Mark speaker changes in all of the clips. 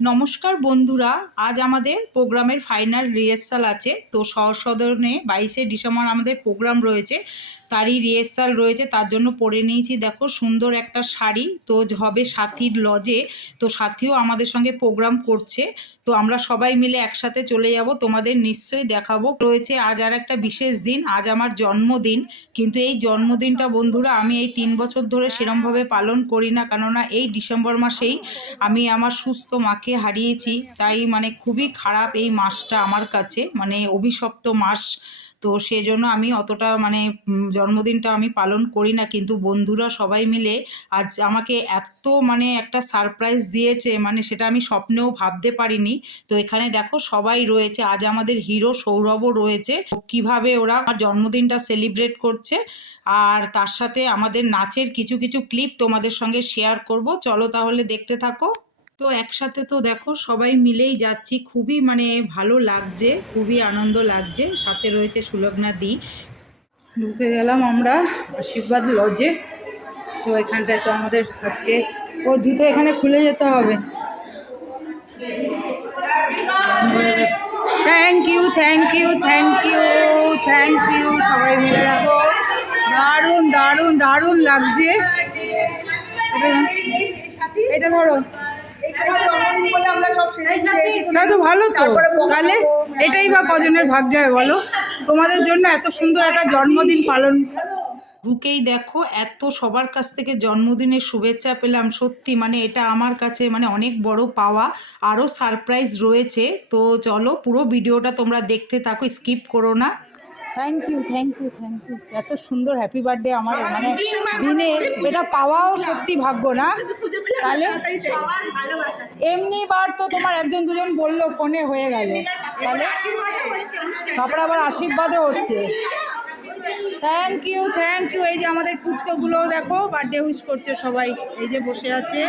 Speaker 1: নমস্কার বন্ধুরা, আজ আমাদের প্রোগ্রামের ফাইনাল রিহার্সাল আছে। তো শহর সদনে বাইশে ডিসেম্বর আমাদের প্রোগ্রাম রয়েছে। তারই রিহার্সাল রয়েছে, তার জন্য পরে নিয়েছি। দেখো, সুন্দর একটা শাড়ি। তো হবে সাথীর লজে তো সাথীও আমাদের সঙ্গে প্রোগ্রাম করছে। তো আমরা সবাই মিলে একসাথে চলে যাব। তোমাদের নিশ্চয়ই দেখাবো। রয়েছে আজ আর একটা বিশেষ দিন। আজ আমার জন্মদিন। কিন্তু এই জন্মদিনটা বন্ধুরা, আমি এই তিন বছর ধরে সেরমভাবে পালন করি না। কেননা এই ডিসেম্বর মাসেই আমি আমার সুস্থ মাকে হারিয়েছি। তাই মানে খুবই খারাপ এই মাসটা আমার কাছে। মানে অভিশপ্ত মাস। তো সেজন্য আমি অতটা মানে জন্মদিনটা আমি পালন করি না, কিন্তু বন্ধুরা সবাই মিলে আজ আমাকে এত মানে একটা সারপ্রাইজ দিয়েছে মানে সেটা আমি স্বপ্নেও ভাবতে পারিনি। তো এখানে দেখো সবাই রয়েছে, আজ আমাদের হিরো সৌরভও রয়েছে। কীভাবে ওরা জন্মদিনটা সেলিব্রেট করছে, আর তার সাথে আমাদের নাচের কিছু কিছু ক্লিপ তোমাদের সঙ্গে শেয়ার করব। চলো তাহলে দেখতে থাকো। তো একসাথে তো দেখো সবাই মিলেই যাচ্ছি। খুবই মানে ভালো লাগছে, খুবই আনন্দ লাগছে। সাথে রয়েছে সুলগ্না দি। ঢুকে গেলাম আমরা আশীর্বাদ লজে তো এখানটায় তো আমাদের আজকে ও জুতো এখানে খুলে যেতে হবে। Thank you thank you thank you thank you সবাই মিলে দেখো। দারুণ দারুণ দারুণ লাগছে। এটা- ধরো। তা তো ভালো তো। তাহলে এটাই বা কজনের ভাগ্য হয় বলো? তোমাদের জন্য এত সুন্দর একটা জন্মদিন পালন। ঢুকেই দেখো এত সবার কাছ থেকে জন্মদিনের শুভেচ্ছা পেলাম সত্যি মানে এটা আমার কাছে মানে অনেক বড় পাওয়া আরও সারপ্রাইজ রয়েছে। তো চলো পুরো ভিডিওটা তোমরা দেখতে থাকো স্কিপ করো না। Thank you thank you thank you এত সুন্দর হ্যাপি বার্থডে আমার মানে দিনে এটা পাওয়াও সত্যি ভাগ্য না। তাহলে এমনি বার তো তোমার একজন দুজন বলল ফোনে হয়ে গেল। তাহলে তারপরে আবার আশীর্বাদও হচ্ছে। থ্যাংক ইউ থ্যাংক ইউ এই যে আমাদের পুচকোগুলোও দেখো বার্থডে উইশ করছে সবাই। এই যে বসে আছে।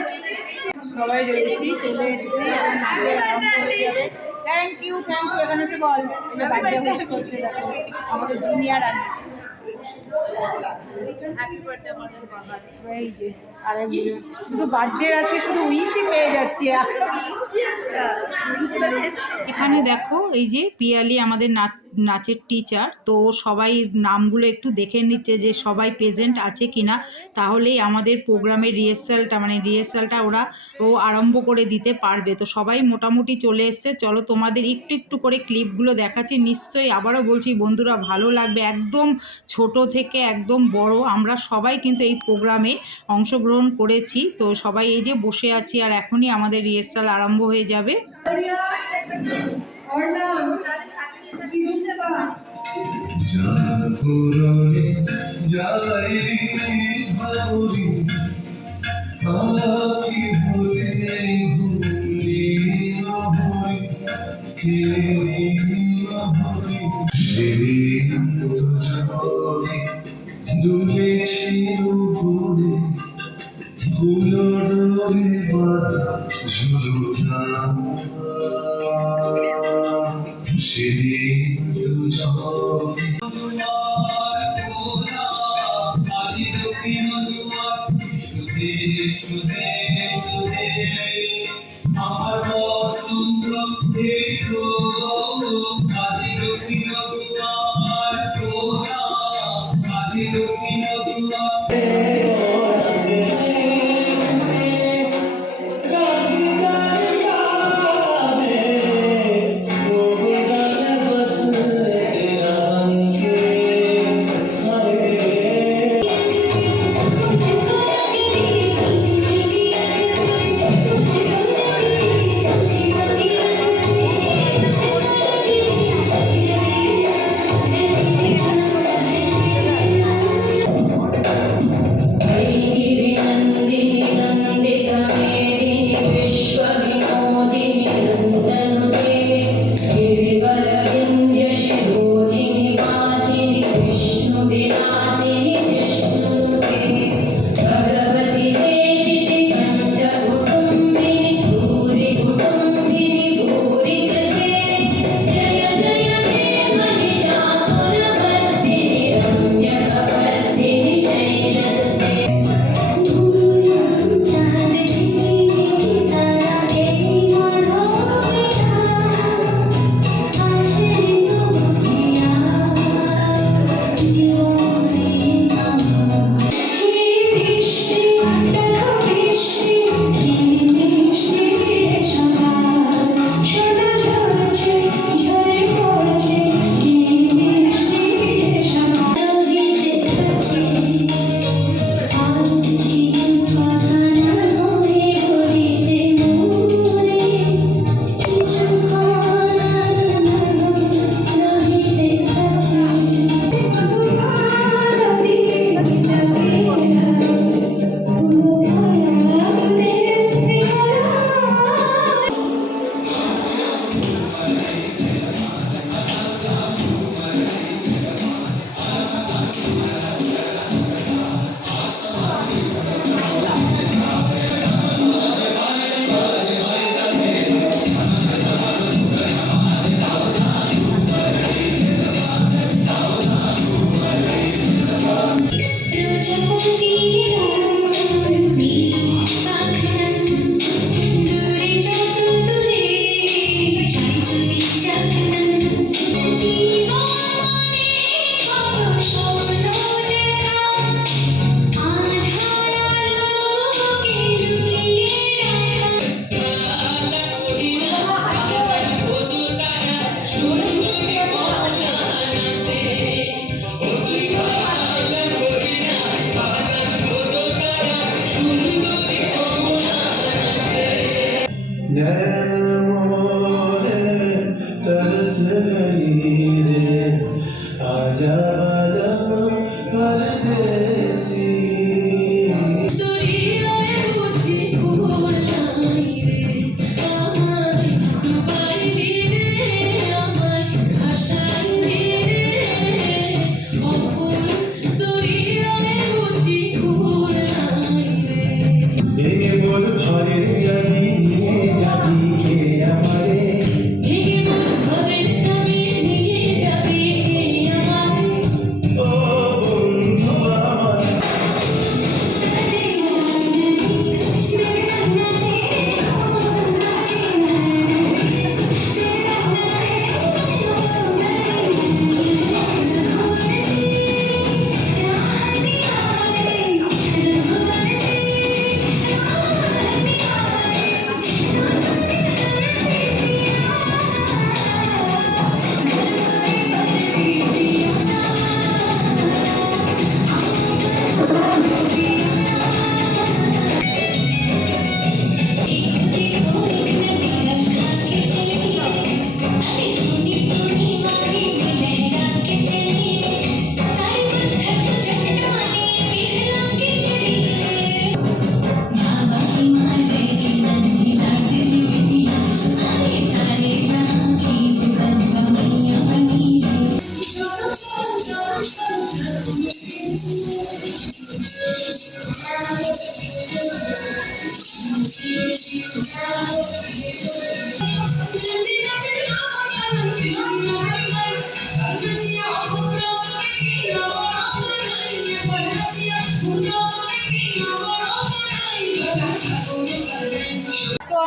Speaker 1: সবাই রয়েছি চলে এসেছি। এখন নাচের আরম্ভ হয়ে যাবে থ্যাংক ইউ থ্যাংক ইউ এখানে এসে বল এই বার্থডে উইশ করছে দেখো আমাদের জুনিয়র আর এই যে। আরেকজন শুধু বার্থডে আছে শুধু উইশই পেয়ে যাচ্ছি। এখানে দেখো, এই যে পিয়ালি আমাদের নাচ, নাচের টিচার তো সবাই নামগুলো একটু দেখে নিচ্ছে যে সবাই প্রেজেন্ট আছে কিনা। তাহলেই আমাদের প্রোগ্রামের রিহার্সালটা মানে রিহার্সালটা ওরা, ও আরম্ভ করে দিতে পারবে। তো সবাই মোটামুটি চলে এসছে। চলো তোমাদের একটু একটু করে ক্লিপগুলো দেখাচ্ছি। নিশ্চয়ই আবারও বলছি, বন্ধুরা ভালো লাগবে। একদম ছোট থেকে একদম বড়। আমরা সবাই কিন্তু এই প্রোগ্রামে অংশগ্রহণ করেছি। তো সবাই এই যে বসে আছি আর এখনই আমাদের রিহার্সাল আরম্ভ হয়ে যাবে।
Speaker 2: নহই খেলি
Speaker 3: Senhor.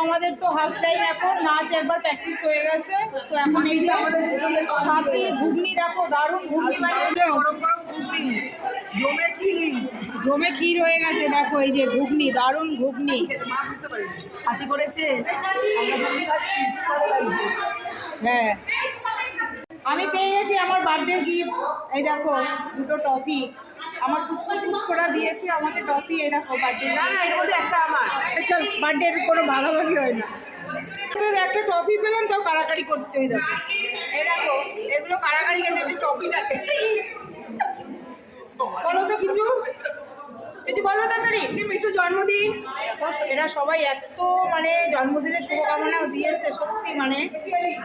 Speaker 3: আমাদের তো হাফ টাইম এখন, নাচ একবার প্র্যাকটিস হয়ে গেছে। তো এখন এই যে আমাদের সাথে ঘুগনি দেখো, দারুণ ঘুগনি বানিয়েছে।
Speaker 4: গরম গরম ঘুগনি। জমে কি?
Speaker 3: জমে ক্ষীর হয়ে গেছে? দেখো এই যে ঘুগনি দারুণ ঘুগনি।
Speaker 4: সাথী করেছে
Speaker 3: হ্যাঁ। আমি পেয়ে গেছি আমার বার্থডে গিফট এই দেখো দুটো টফি আমার পুচকো পুচকোরা দিয়েছে আমাকে টফি এই দেখো বার্থডে
Speaker 4: না একটা আমার।
Speaker 3: চল বার্থডে কোনো ভাগাভাগি হয় না। তো একটা টফি পেলাম তাও কাড়াকাড়ি করছে ওই দেখো। এই দেখো এগুলো কাড়াকাড়ি গেছে যে টফিটাকে বলো তো কিছু? কিছু বলো তাড়াতাড়ি
Speaker 4: একটু জন্মদিন।
Speaker 3: দেখো, এরা সবাই এত মানে জন্মদিনের শুভকামনাও দিয়েছে সত্যি মানে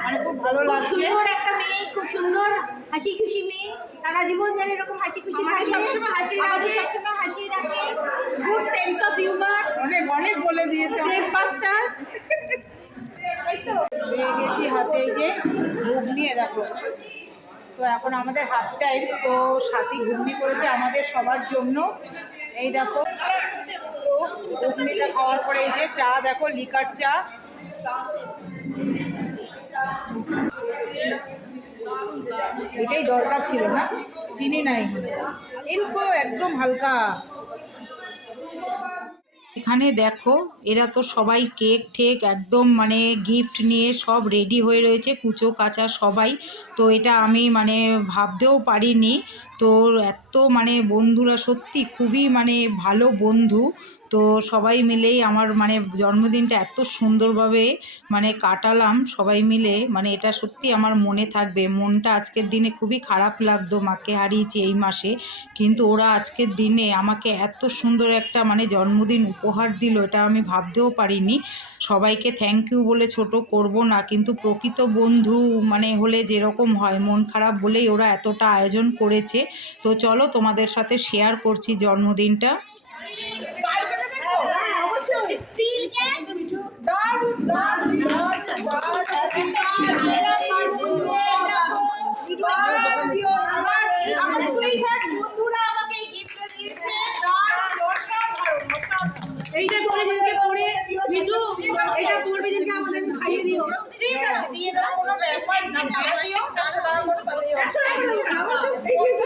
Speaker 3: মানে খুব ভালো লাগছে।
Speaker 5: সুন্দর একটা মেয়ে খুব সুন্দর হাসি খুশি মেয়ে। সারা জীবন যেন এরকম হাসি খুশি থাকে
Speaker 4: সবসময় হাসি
Speaker 5: আমাদের। সবসময় হাসি রাখে। গুড সেন্স অফ হিউমার
Speaker 3: অনেক অনেক বলে দিয়েছে।
Speaker 4: স্ট্রেস বাস্টার
Speaker 3: পেয়ে গেছি হাতে যে ঘুগনি দেখো। তো এখন আমাদের হাফ টাইম তো সাথী ঘুগনি করেছে আমাদের সবার জন্য। এই দেখো। খাওয়ার পরে এই যে চা, দেখো, লিকার চা। এটাই দরকার ছিল না, চিনি নাই। ইনকো একদম হালকা। এখানে দেখো, এরা তো সবাই কেক ঠেক একদম মানে গিফট নিয়ে সব রেডি হয়ে রয়েছে, কুচো, কাচা সবাই। তো এটা আমি মানে ভাবতেও পারিনি। তো এত মানে বন্ধুরা সত্যি খুবই মানে ভালো বন্ধু। তো সবাই মিলেই আমার মানে জন্মদিনটা এত সুন্দরভাবে মানে কাটালাম সবাই মিলে। মানে এটা সত্যি আমার মনে থাকবে। মনটা আজকের দিনে খুবই খারাপ লাগতো মাকে হারিয়েছি এই মাসে। কিন্তু ওরা আজকের দিনে আমাকে এত সুন্দর একটা মানে জন্মদিন উপহার দিল, এটা আমি ভাবতেও পারিনি। সবাইকে থ্যাংক ইউ বলে ছোট করব না কিন্তু প্রকৃত বন্ধু মানে হলে যেরকম হয় মন খারাপ বলেই ওরা এতটা আয়োজন করেছে। তো চলো তোমাদের সাথে শেয়ার করছি জন্মদিনটা। দারুণ দারুণ দারুণ দারুণ। 出来，出来，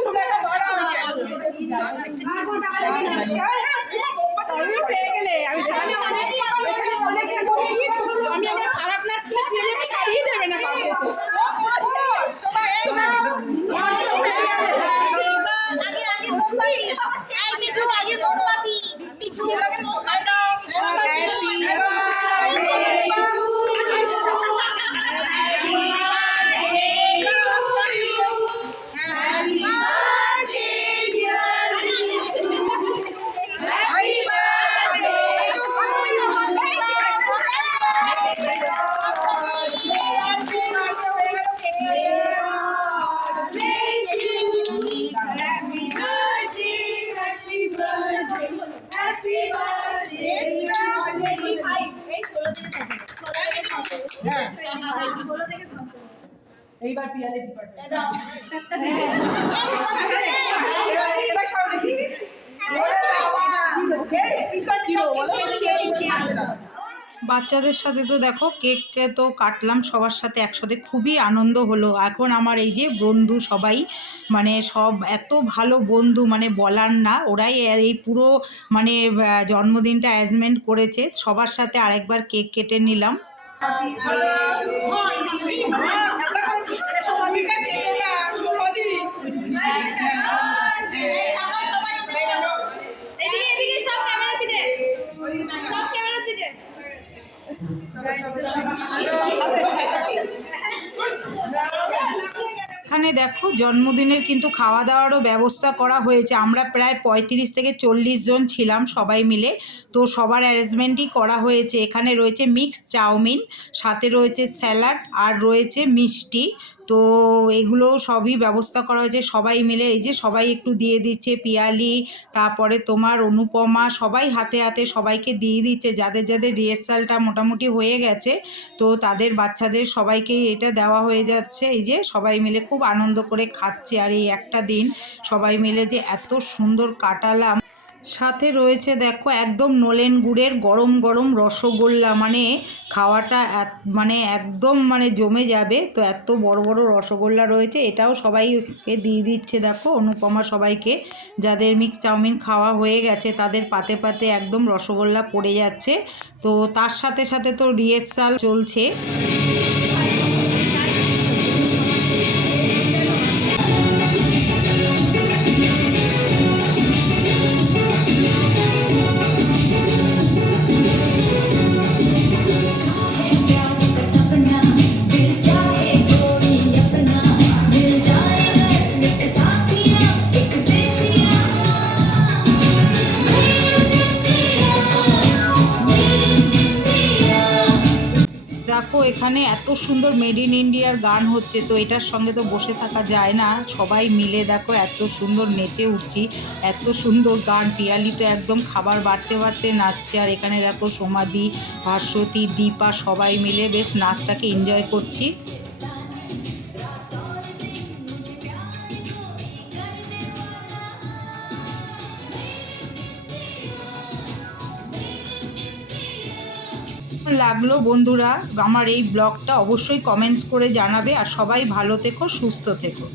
Speaker 4: এইবার ডিপার্টমেন্ট
Speaker 1: বাচ্চাদের সাথে তো দেখো কেক তো কাটলাম সবার সাথে একসাথে খুবই আনন্দ হলো। এখন আমার এই যে বন্ধু সবাই মানে সব এত ভালো বন্ধু মানে বলার না ওরাই এই পুরো মানে জন্মদিনটা অ্যারেঞ্জমেন্ট করেছে। সবার সাথে আরেকবার কেক কেটে নিলাম। জন্মদিনের কিন্তু খাওয়া দাওয়ারও ব্যবস্থা করা হয়েছে। আমরা প্রায় পঁয়ত্রিশ থেকে চল্লিশ জন ছিলাম সবাই মিলে। তো সবার অ্যারেঞ্জমেন্টই করা হয়েছে। এখানে রয়েছে মিক্স চাউমিন, সাথে রয়েছে স্যালাড আর রয়েছে মিষ্টি। তো এগুলো সবই ব্যবস্থা করা হয়েছে। সবাই মিলে এই যে সবাই একটু দিয়ে দিচ্ছে পিয়ালি, তারপরে তোমার অনুপমা, সবাই হাতে হাতে সবাইকে দিয়ে দিচ্ছে। যাদের যাদের রিহার্সালটা মোটামুটি হয়ে গেছে, তো তাদের বাচ্চাদের সবাইকেই এটা দেওয়া হয়ে যাচ্ছে। এই যে সবাই মিলে খুব আনন্দ করে খাচ্ছে। আর এই একটা দিন সবাই মিলে যে এত সুন্দর কাটালাম। সাথে রয়েছে, দেখো, একদম নলেন গুড়ের গরম গরম রসগোল্লা। মানে খাওয়াটা মানে একদম মানে জমে যাবে। তো এত বড় বড় রসগোল্লা রয়েছে, এটাও সবাইকে দিয়ে দিচ্ছে, দেখো, অনুপমা সবাইকে। যাদের মিক্স চাউমিন খাওয়া হয়ে গেছে, তাদের পাতে পাতে একদম রসগোল্লা পড়ে যাচ্ছে। তো তার সাথে সাথে তো রিহার্সাল চলছে। এখানে এত সুন্দর মেড ইন ইন্ডিয়ার গান হচ্ছে, তো এটার সঙ্গে তো বসে থাকা যায় না। সবাই মিলে দেখো এত সুন্দর নেচে উঠছি, এত সুন্দর গান। পিয়ালি তো একদম খাবার বাড়তে বাড়তে নাচছে, আর এখানে দেখো সমাধি ভাস্বতী, দীপা সবাই মিলে বেশ নাচটাকে এনজয় করছি। লাগল বন্ধুরা, আমার এই ব্লগটা অবশ্যই কমেন্টস করে জানাবে আর সবাই ভালো থেকো, সুস্থ থেকো।